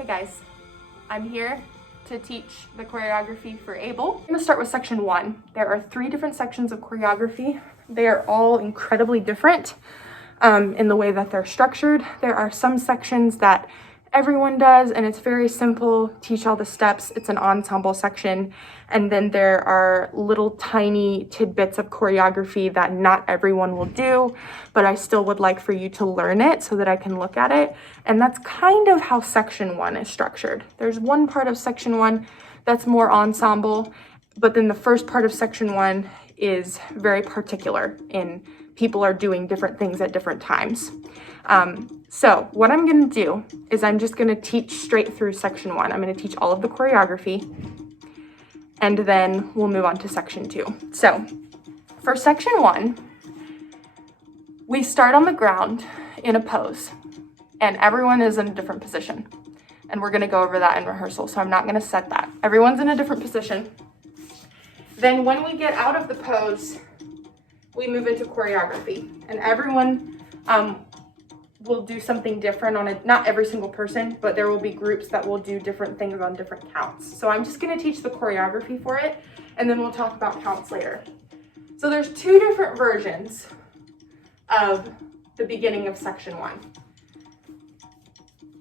Hey guys, I'm here to teach the choreography for Able. I'm gonna start with section 1. There are 3 different sections of choreography. They are all incredibly different in the way that they're structured. There are some sections that everyone does and it's very simple, teach all the steps. It's an ensemble section. And then there are little tiny tidbits of choreography that not everyone will do, but I still would like for you to learn it so that I can look at it. And that's kind of how section 1 is structured. There's one part of section 1 that's more ensemble, but then the first part of section 1 is very particular in people are doing different things at different times. So what I'm gonna do is I'm just gonna teach straight through section 1. I'm gonna teach all of the choreography and then we'll move on to section 2. So for section 1, we start on the ground in a pose and everyone is in a different position. And we're gonna go over that in rehearsal, so I'm not gonna set that. Everyone's in a different position. Then when we get out of the pose, we move into choreography and everyone will do something different on it. Not every single person, but there will be groups that will do different things on different counts. So I'm just gonna teach the choreography for it and then we'll talk about counts later. So there's 2 different versions of the beginning of section 1.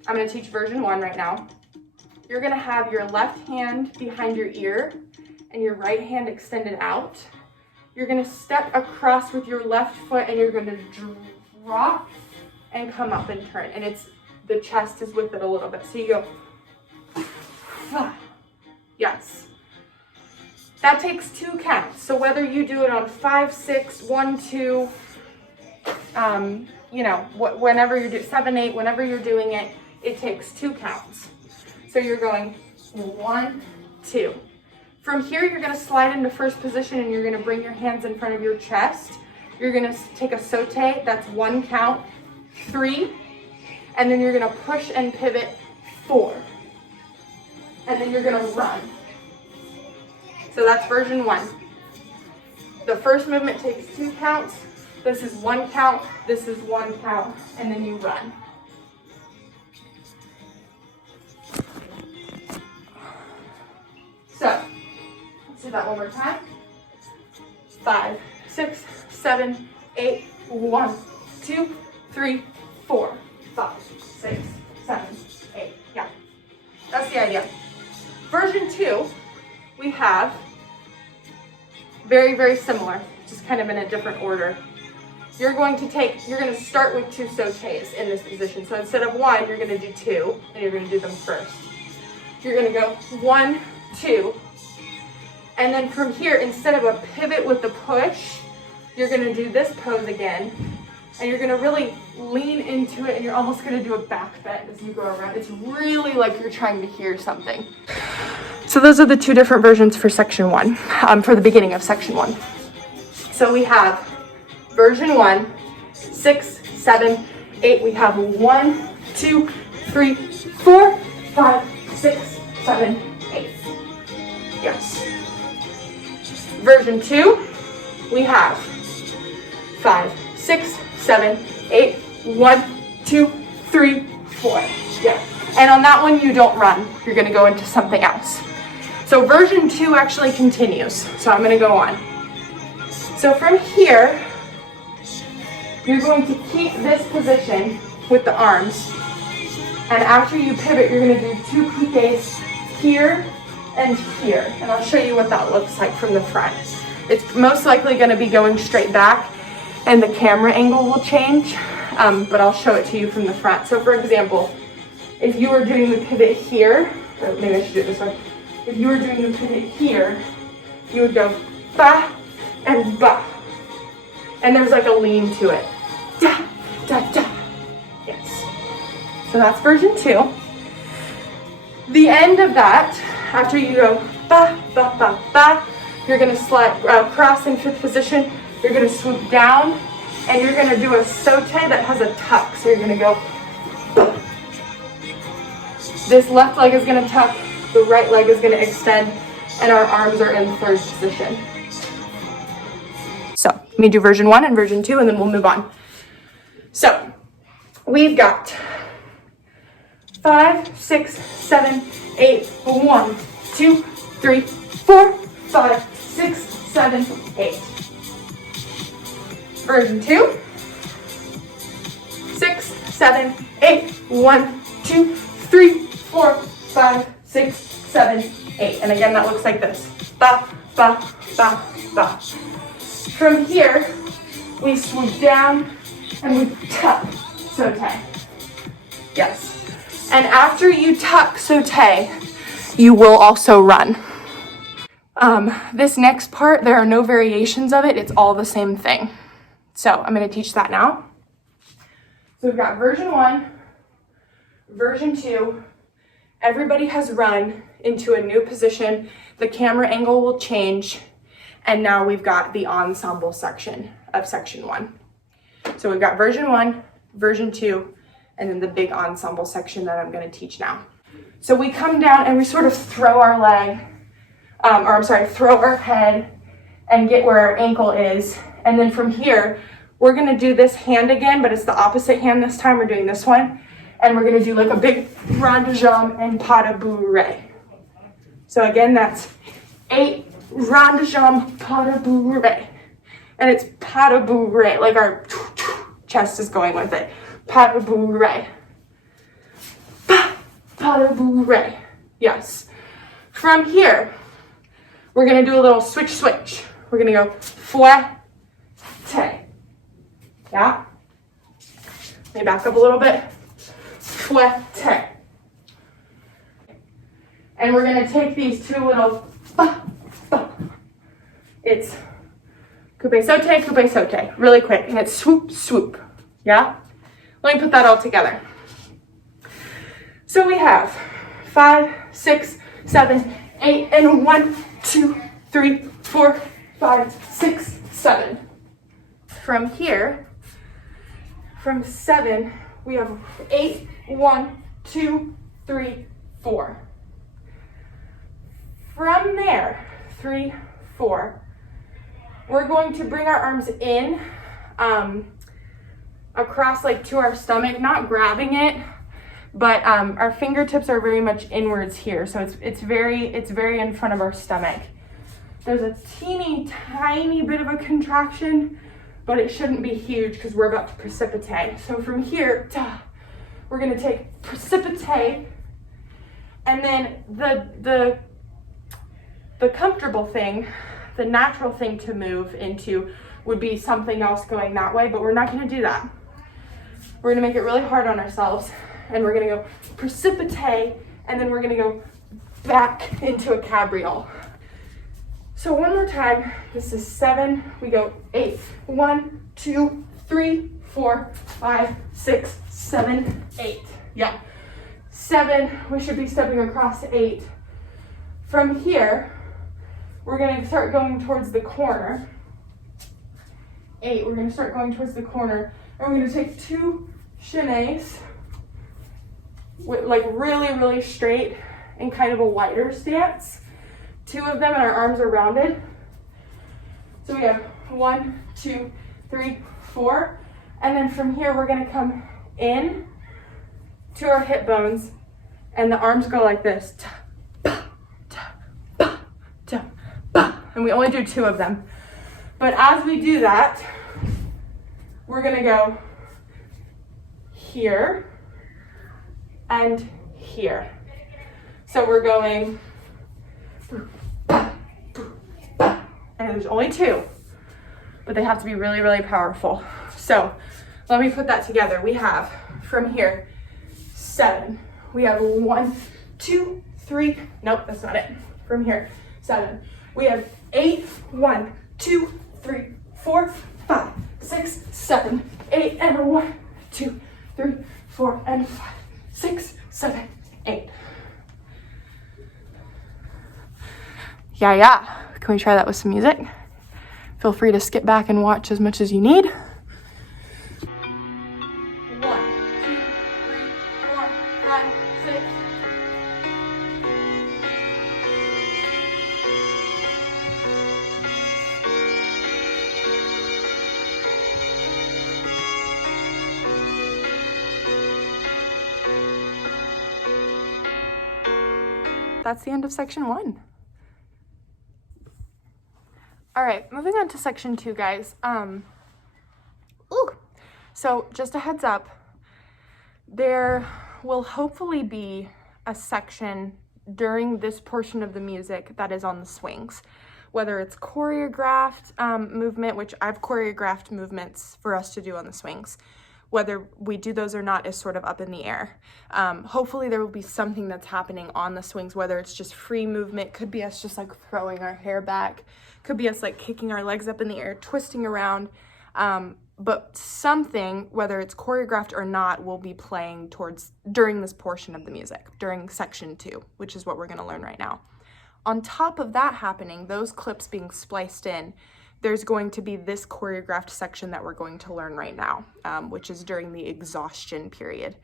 I'm gonna teach version 1 right now. You're gonna have your left hand behind your ear and your right hand extended out. You're gonna step across with your left foot and you're gonna drop and come up and turn. And the chest is with it a little bit. So you go, yes. That takes 2 counts. So whether you do it on 5, 6, 1, 2, whenever you do 7, 8, whenever you're doing it, it takes 2 counts. So you're going 1, 2. From here, you're gonna slide into first position and you're gonna bring your hands in front of your chest. You're gonna take a sauté, that's 1 count, 3, and then you're gonna push and pivot 4. And then you're gonna run. So that's version 1. The first movement takes 2 counts. This is 1 count, this is 1 count, and then you run. So, let's do that one more time. 5, 6, 7, 8, 1, 2, 3, 4, 5, 6, 7, 8. Yeah, that's the idea. Version 2, we have very, very similar, just kind of in a different order. You're going to start with 2 sautés in this position. So instead of 1, you're going to do 2, and you're going to do them first. You're going to go 1, 2, and then from here, instead of a pivot with the push, you're going to do this pose again, and you're going to really lean into it, and you're almost going to do a back bend as you go around. It's really like you're trying to hear something. So those are the 2 different versions for section 1, for the beginning of section 1. So we have version 1, 6, 7, 8. We have 1, 2, 3, 4, 5, 6, 7, 8. Yes. Version 2, we have 5, 6, 7, 8, 1, 2, 3, 4. Yeah. And on that one, you don't run. You're gonna go into something else. So version 2 actually continues. So I'm gonna go on. So from here, you're going to keep this position with the arms. And after you pivot, you're gonna do 2 piqués here and here. And I'll show you what that looks like from the front. It's most likely gonna be going straight back and the camera angle will change, but I'll show it to you from the front. So for example, if you were doing the pivot here, or maybe I should do it this way. If you were doing the pivot here, you would go ba and ba. And there's like a lean to it. Da, da, da. Yes. So that's version 2. The end of that, after you go ba, ba, ba, ba, you're gonna slide, cross in 5th position, you're gonna swoop down, and you're gonna do a sauté that has a tuck. So you're gonna go ba. This left leg is gonna tuck, the right leg is gonna extend, and our arms are in 3rd position. So let me do version 1 and version 2, and then we'll move on. So we've got 5, 6, 7, 8. 1, 2, 3, 4, 5, 6, 7, 8. Version 2. 6, 7, 8. 1, 2, 3, 4, 5, 6, 7, 8. And again, that looks like this. Ba, ba, ba, ba. From here, we swoop down and we tuck, sauté. Yes. And after you tuck, sauté, you will also run. This next part, there are no variations of it. It's all the same thing. So I'm going to teach that now. So we've got version 1, version 2. Everybody has run into a new position. The camera angle will change. And now we've got the ensemble section of section 1. So we've got version 1, version 2, and then the big ensemble section that I'm going to teach now. So we come down and we sort of throw our leg, throw our head and get where our ankle is. And then from here, we're going to do this hand again, but it's the opposite hand this time. We're doing this one. And we're going to do like a big rond de jambe and pas de bourrée. So again, that's 8 rond de jambe, pas de bourrée. And it's pas de bourrée, like our chest is going with it. Pas de bourrée. Pas de bourrée. Yes. From here, we're going to do a little switch. We're going to go fouette. Yeah? Let me back up a little bit. Fouette. And we're going to take these two little, it's coupe saute, really quick. And it's swoop. Yeah? Let me put that all together. So we have 5, 6, 7, 8, and 1, 2, 3, 4, 5, 6, 7. From here, from 7, we have 8, 1, 2, 3, 4. From there, 3, 4, we're going to bring our arms in, across like to our stomach, not grabbing it, but our fingertips are very much inwards here, so it's very in front of our stomach. There's a teeny tiny bit of a contraction, but it shouldn't be huge because we're about to precipitate. So from here, we're going to take precipitate, and then the comfortable thing, the natural thing to move into would be something else going that way, but we're not going to do that. We're going to make it really hard on ourselves, and we're going to go precipitate, and then we're going to go back into a cabriole. So one more time. This is 7. We go 8. 1, 2, 3, 4, 5, 6, 7, 8. Yeah. 7, we should be stepping across 8. From here, we're going to start going towards the corner. 8, we're going to start going towards the corner. And we're going to take 2 chaînés, with like really straight and kind of a wider stance. 2 of them, and our arms are rounded. So we have 1, 2, 3, 4. And then from here, we're going to come in to our hip bones, and the arms go like this. And we only do 2 of them. But as we do that, we're going to go here and here. So we're going, and there's only 2, but they have to be really powerful. So let me put that together. We have from here 7. We have 1, 2, 3. Nope, that's not it. From here 7. We have 8. 1, 2, 3, 4, 5, 6, 7, 8, and 1, 2, 3, 4, and 5, 6, 7, 8. Yeah. Can we try that with some music? Feel free to skip back and watch as much as you need. 1, 2, 3, 4, 5, 6. that's the end of section 1. All right, moving on to section 2, guys. So just a heads up, there will hopefully be a section during this portion of the music that is on the swings, whether it's choreographed movement, which I've choreographed movements for us to do on the swings. Whether we do those or not is sort of up in the air. Hopefully there will be something that's happening on the swings, whether it's just free movement, could be us just like throwing our hair back, could be us like kicking our legs up in the air, twisting around. But something, whether it's choreographed or not, will be playing during this portion of the music, during section 2, which is what we're gonna learn right now. On top of that happening, those clips being spliced in, there's going to be this choreographed section that we're going to learn right now, which is during the exhaustion period.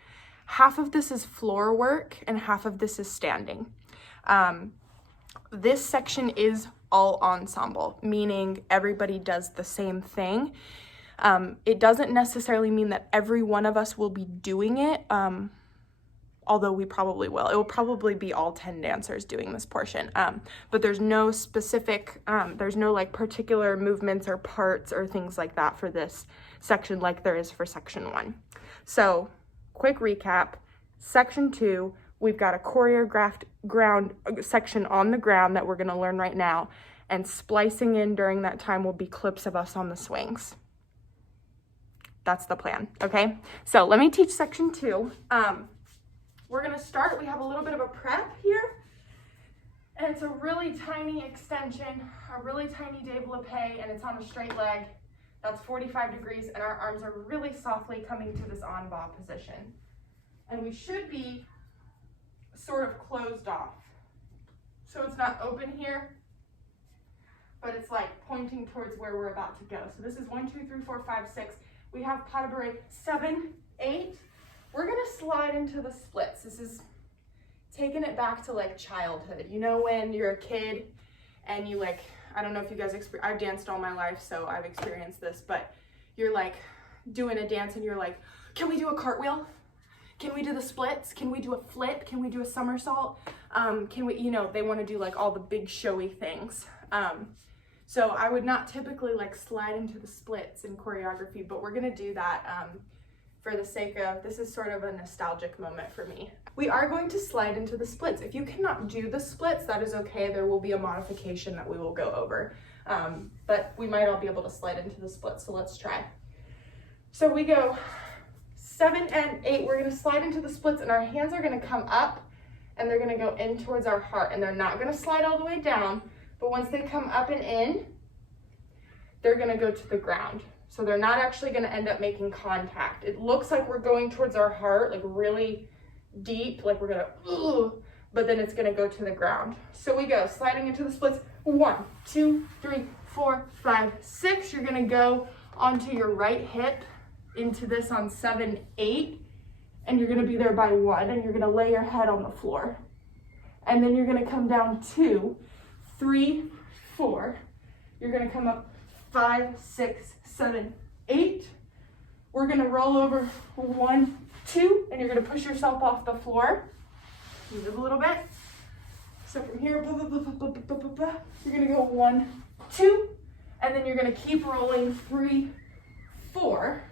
Half of this is floor work and half of this is standing. This section is all ensemble, meaning everybody does the same thing. It doesn't necessarily mean that every one of us will be doing it, although we probably will. It will probably be all 10 dancers doing this portion, but there's no specific, there's no like particular movements or parts or things like that for this section like there is for section 1. So quick recap, section 2, we've got a choreographed ground section on the ground that we're gonna learn right now, and splicing in during that time will be clips of us on the swings. That's the plan, okay? So let me teach section 2. We're gonna start, we have a little bit of a prep here, and it's a really tiny extension, a really tiny développé, and it's on a straight leg. That's 45 degrees, and our arms are really softly coming to this en bas position. And we should be sort of closed off. So it's not open here, but it's like pointing towards where we're about to go. So this is 1, 2, 3, 4, 5, 6. We have pas de bourrée 7, 8. We're gonna slide into the splits. This is taking it back to like childhood. You know when you're a kid and you like, I don't know if you guys I've danced all my life, so I've experienced this, but you're like doing a dance and you're like, can we do a cartwheel? Can we do the splits? Can we do a flip? Can we do a somersault? Can we, you know, they wanna do like all the big showy things. So I would not typically like slide into the splits in choreography, but we're gonna do that for the sake of, this is sort of a nostalgic moment for me. We are going to slide into the splits. If you cannot do the splits, that is okay. There will be a modification that we will go over, but we might all be able to slide into the splits, so let's try. So we go 7 and 8, we're gonna slide into the splits and our hands are gonna come up and they're gonna go in towards our heart, and they're not gonna slide all the way down, but once they come up and in, they're gonna go to the ground. So they're not actually gonna end up making contact. It looks like we're going towards our heart, like really deep, like we're gonna, but then it's gonna go to the ground. So we go sliding into the splits. 1, 2, 3, 4, 5, 6. You're gonna go onto your right hip into this on 7, 8, and you're gonna be there by 1, and you're gonna lay your head on the floor. And then you're gonna come down 2, 3, 4. You're gonna come up 5, 6, 7, 8. We're gonna roll over 1, 2, and you're gonna push yourself off the floor. Move a little bit. So from here, you're gonna go 1, 2, and then you're gonna keep rolling 3, 4.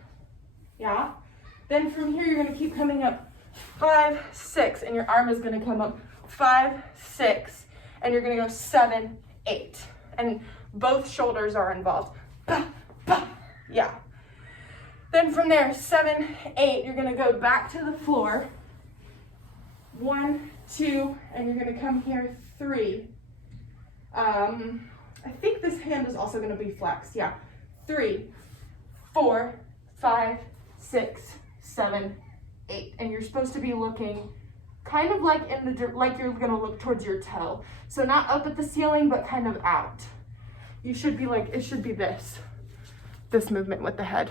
Yeah. Then from here, you're gonna keep coming up 5, 6, and your arm is gonna come up 5, 6, and you're gonna go 7, 8. And both shoulders are involved. Bah, bah. Yeah. Then from there, 7, 8, you're gonna go back to the floor. 1, 2, and you're gonna come here 3. I think this hand is also gonna be flexed. Yeah. 3, 4, 5, 6, 7, 8. And you're supposed to be looking kind of like like you're gonna look towards your toe. So not up at the ceiling, but kind of out. You should be like, it should be this movement with the head.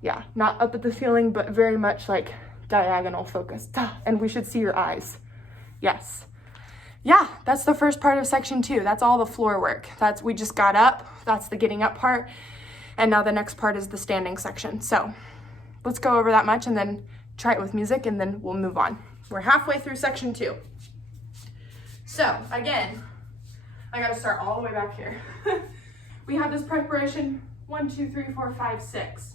Yeah, not up at the ceiling, but very much like diagonal focus. And we should see your eyes. Yes. Yeah, that's the first part of section 2. That's all the floor work. We just got up. That's the getting up part. And now the next part is the standing section. So let's go over that much and then try it with music, and then we'll move on. We're halfway through section 2. So again, I gotta start all the way back here. We have this preparation, 1, 2, 3, 4, 5, 6.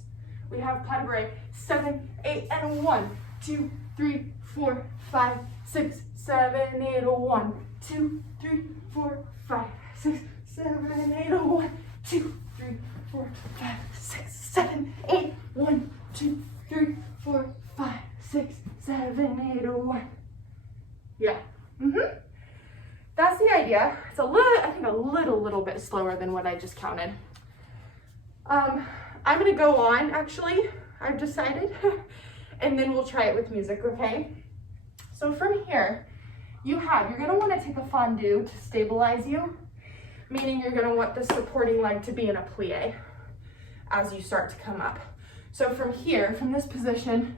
We have pas de bourrée, 7, 8, and 1, 2, 3, 4, 5, 6, 7, 8, 1, 2, 3, 4, 5, 6, 7, 8, 1, 2, 3, 4, 5, 6, 7, 8, 1, 2, 3, 4, 5, 6, 7, 8, 1. Yeah. That's the idea. It's a little, I think a little bit slower than what I just counted. I'm gonna go on, actually, I've decided, and then we'll try it with music, okay? So from here, you're gonna wanna take a fondue to stabilize you, meaning you're gonna want the supporting leg to be in a plie as you start to come up. So from here, from this position,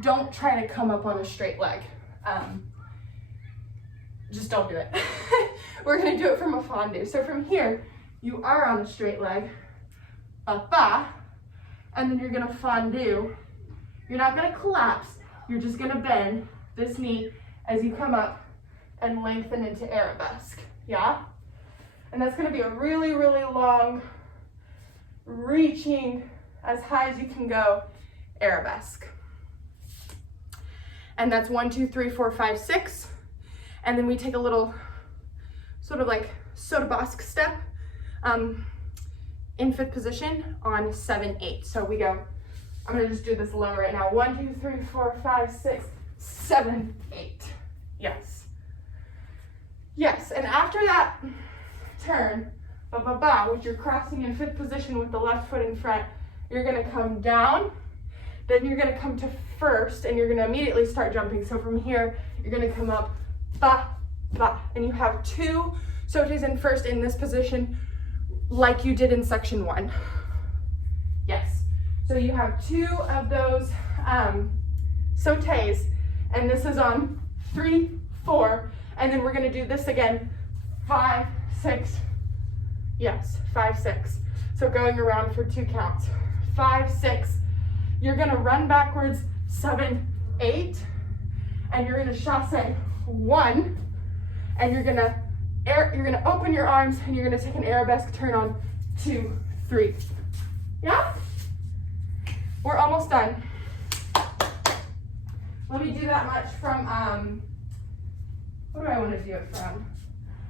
don't try to come up on a straight leg. Just don't do it. We're gonna do it from a fondue. So from here, you are on a straight leg, ba, and then you're gonna fondue. You're not gonna collapse, you're just gonna bend this knee as you come up and lengthen into arabesque, yeah? And that's gonna be a really long, reaching as high as you can go, arabesque. And that's 1, 2, 3, 4, 5, 6. And then we take a little sort of like soda basque step in 5th position on 7, 8. So we go, I'm gonna just do this alone right now. 1, 2, 3, 4, 5, 6, 7, 8. Yes. Yes, and after that turn, which you're crossing in 5th position with the left foot in front, you're gonna come down, then you're gonna come to 1st, and you're gonna immediately start jumping. So from here, you're gonna come up, ba, and you have 2 sautés in 1st in this position, like you did in section 1. Yes, so you have 2 of those sautés, and this is on 3, 4, and then we're gonna do this again, 5, 6, yes, 5, 6. So going around for 2 counts, 5, 6, you're gonna run backwards, 7, 8, and you're gonna chasse 1, and you're gonna open your arms, and you're gonna take an arabesque turn on 2, 3. Yeah? We're almost done. Let me do that much from, what do I wanna do it from?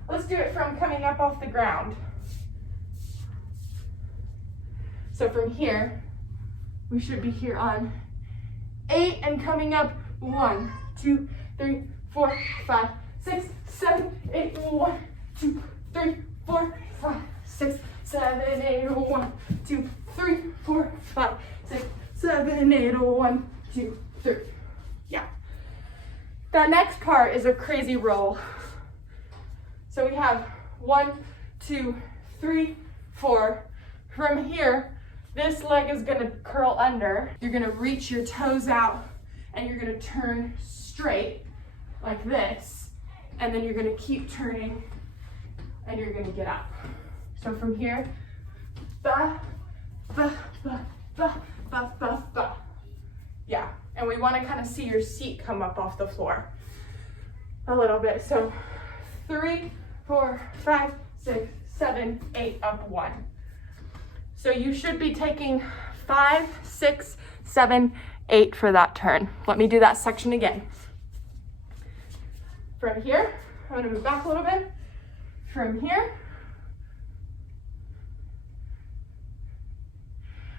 Let's do it from coming up off the ground. So from here, we should be here on 8 and coming up 1, 2, 3, 4, 5, 6, 7, 8, 1, 2, 3, 4, 5, 6, 7, 8, 1, 2, 3, 4, 5, 6, 7, 8, 1, 2, 3. Yeah. That next part is a crazy roll. So we have 1, 2, 3, 4. From here, this leg is gonna curl under. You're gonna reach your toes out and you're gonna turn straight like this. And then you're gonna keep turning and you're gonna get up. So from here, ba, ba, ba, ba, ba, ba, ba. Yeah, and we wanna kind of see your seat come up off the floor a little bit. So 3, 4, 5, 6, 7, 8, up 1. So you should be taking 5, 6, 7, 8 for that turn. Let me do that section again. From here, I'm gonna move back a little bit. From here,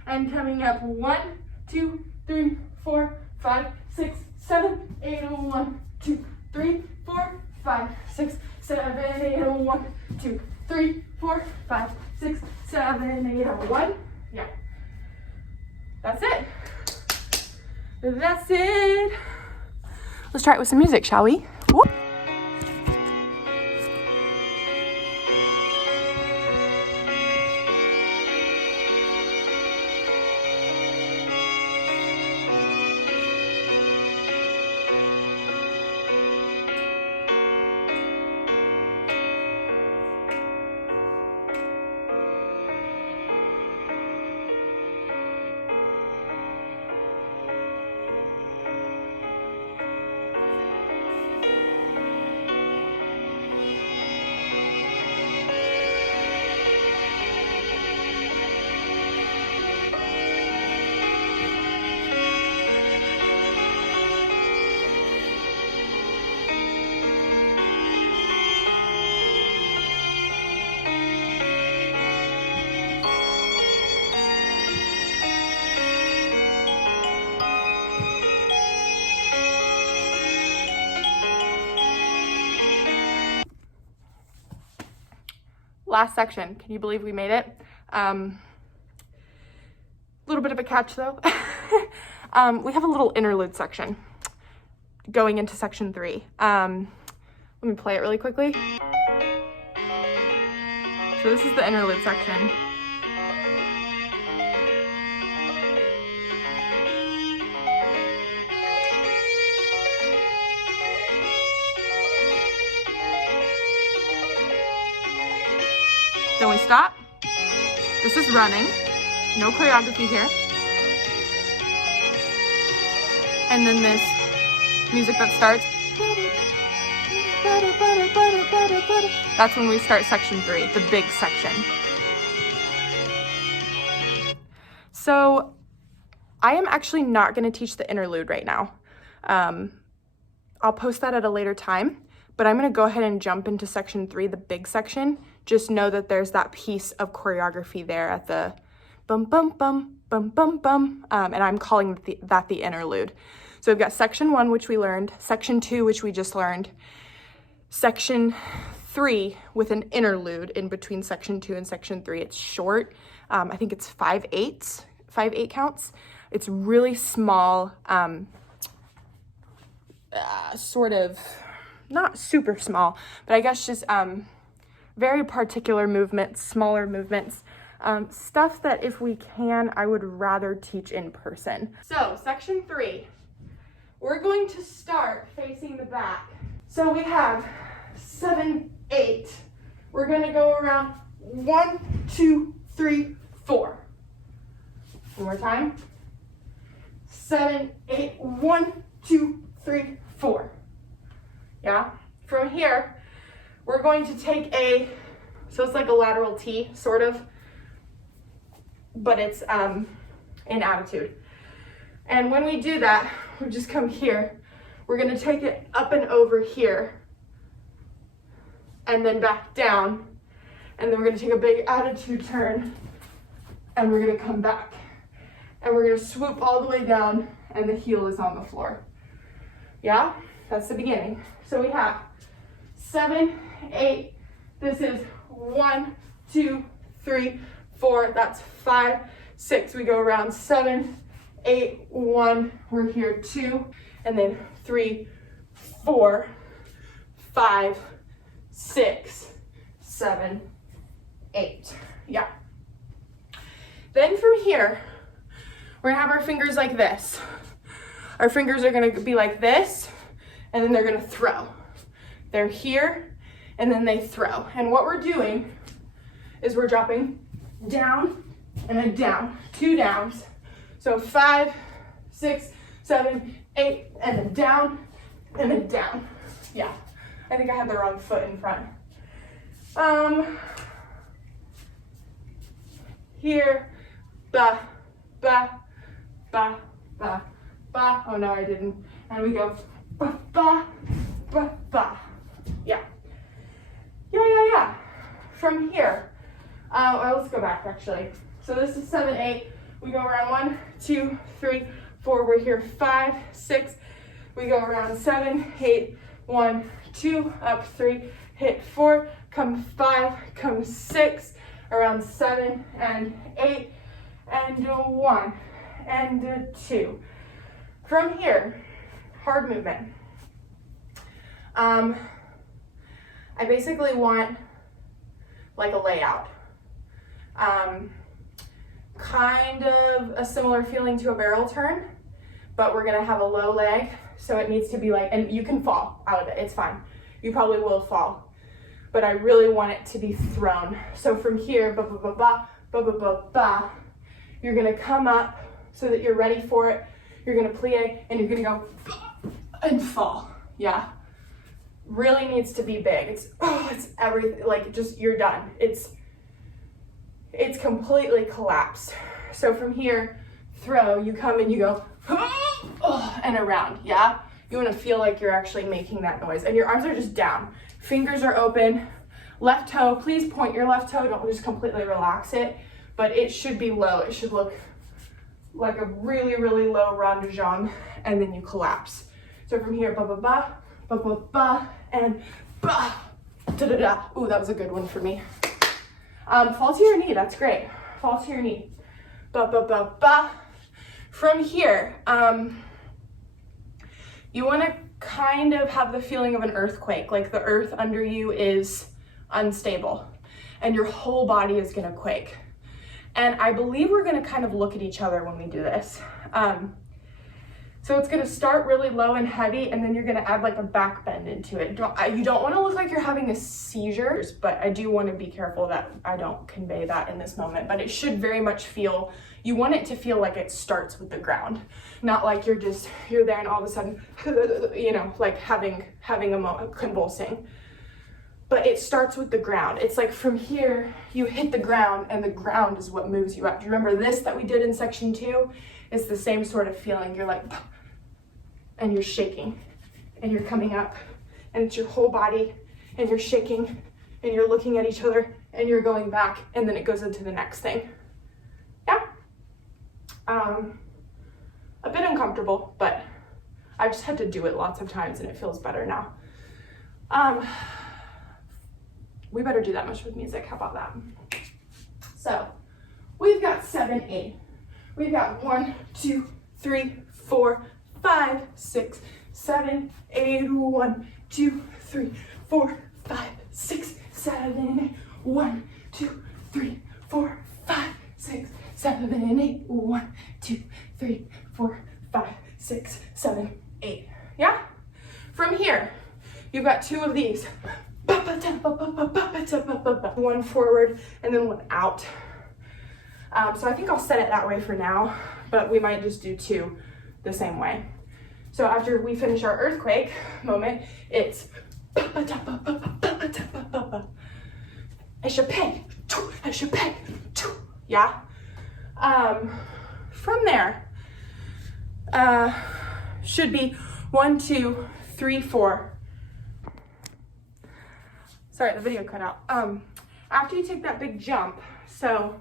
and coming up 1, 2, 3, 4, 5, 6, 7, 8, 1, 2, 3, 4, 5, 6, 7, 8, 1, 2, 3, 4, 5, 6, 7, 8, 1. Yeah. That's it. That's it. Let's try it with some music, shall we? Whoop. last section. Can you believe we made it? Little bit of a catch though. We have a little interlude section going into section 3. Let me play it really quickly. So this is the interlude section. Then we stop. This is running. No choreography here. And then this music that starts. That's when we start section 3, the big section. So I am actually not going to teach the interlude right now. I'll post that at a later time, but I'm going to go ahead and jump into section 3, the big section. Just know that there's that piece of choreography there at the bum, bum, bum, bum, bum, bum, and I'm calling that the interlude. So we've got section 1, which we learned, section 2, which we just learned, section 3 with an interlude in between section 2 and section 3. It's short. I think it's 5/8 counts. It's really small, sort of, not super small, but I guess just very particular movements, smaller movements, stuff that if we can, I would rather teach in person. So section 3, we're going to start facing the back. So we have 7, 8. We're gonna go around 1, 2, 3, 4. One more time. 7, 8, 1, 2, 3, 4. Yeah. From here, we're going to take so it's like a lateral T, sort of, but it's in attitude. And when we do that, we just come here. We're gonna take it up and over here, and then back down, and then we're gonna take a big attitude turn, and we're gonna come back, and we're gonna swoop all the way down, and the heel is on the floor. Yeah, that's the beginning. So we have 7, 8, this is 1, 2, 3, 4, that's 5, 6, we go around 7, 8, 1, we're here 2, and then 3, 4, 5, 6, 7, 8. Yeah. Then from here, we're gonna have our fingers like this. Our fingers are gonna be like this, and then they're gonna throw. They're here, and then they throw. And what we're doing is we're dropping down and then down, 2 downs. So 5, 6, 7, 8, and then down, and then down. Yeah, I think I had the wrong foot in front. Here, ba, ba, ba, ba, ba. Oh no, I didn't. And we go ba, ba, ba, ba. Yeah. Yeah. From here, let's go back actually. So this is 7, 8. We go around 1, 2, 3, 4. We're here 5, 6. We go around 7, 8, 1, 2, up 3, hit 4, come 5, come 6, around 7 and 8, and 1, and 2. From here, hard movement. I basically want like a layout. Kind of a similar feeling to a barrel turn, but we're gonna have a low leg, so it needs to be like, and you can fall out of it, it's fine. You probably will fall, but I really want it to be thrown. So from here, ba ba ba ba, ba ba ba ba, you're gonna come up so that you're ready for it. You're gonna plie, and you're gonna go and fall. Yeah, really needs to be big. It's everything, like just, you're done. It's completely collapsed. So from here, throw, you come and you go, and around, yeah? You wanna feel like you're actually making that noise, and your arms are just down. Fingers are open. Left toe, please point your left toe, don't just completely relax it, but it should be low. It should look like a really, really low rond de jambe, and then you collapse. So from here, ba ba ba, ba ba ba, and ba, da da da. Ooh, that was a good one for me. Fall to your knee, that's great. Fall to your knee. Ba, ba, ba, ba. From here, you wanna kind of have the feeling of an earthquake, like the earth under you is unstable and your whole body is gonna quake. And I believe we're gonna kind of look at each other when we do this. So it's gonna start really low and heavy, and then you're gonna add like a back bend into it. You don't wanna look like you're having a seizure, but I do wanna be careful that I don't convey that in this moment, but it should very much feel, you want it to feel like it starts with the ground, not like you're there and all of a sudden, you know, like having a convulsing. But it starts with the ground. It's like from here, you hit the ground and the ground is what moves you up. Do you remember this that we did in section 2? It's the same sort of feeling. You're like, and you're shaking and you're coming up and it's your whole body and you're shaking and you're looking at each other and you're going back and then it goes into the next thing. Yeah. A bit uncomfortable, but I just had to do it lots of times and it feels better now. We better do that much with music. How about that? So we've got 7, 8. We've got 1, 2, 3, 4, 5, 6, 7, 8. 1, 2, 3, 4, 5, 6, 7, 8. 1, 2, 3, 4, 5, 6, 7, 8. 1, 2, 3, 4, 5, 6, 7, 8. Yeah? From here, you've got 2 of these. One forward and then one out. So I think I'll set it that way for now, but we might just do 2 the same way. So after we finish our earthquake moment, it's yeah. From there, should be 1, 2, 3, 4. Sorry, the video cut out. After you take that big jump, so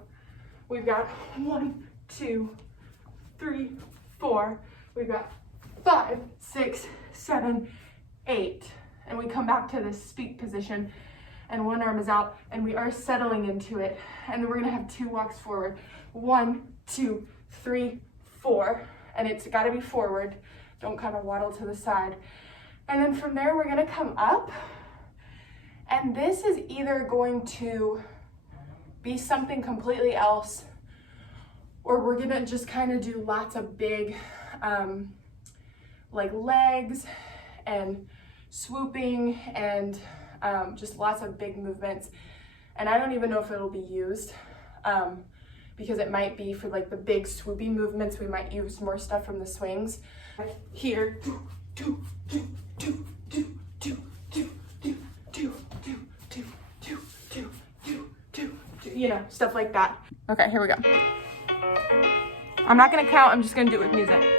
we've got 1, 2, 3, 4. We've got 5, 6, 7, 8. And we come back to this speak position and one arm is out and we are settling into it. And then we're gonna have 2 walks forward. 1, 2, 3, 4. And it's gotta be forward. Don't kind of waddle to the side. And then from there, we're gonna come up. And this is either going to be something completely else, or we're gonna just kind of do lots of big, like legs and swooping and just lots of big movements. And I don't even know if it'll be used because it might be for like the big swooping movements. We might use more stuff from the swings. Here, you know, stuff like that. Okay, here we go. I'm not gonna count, I'm just gonna do it with music.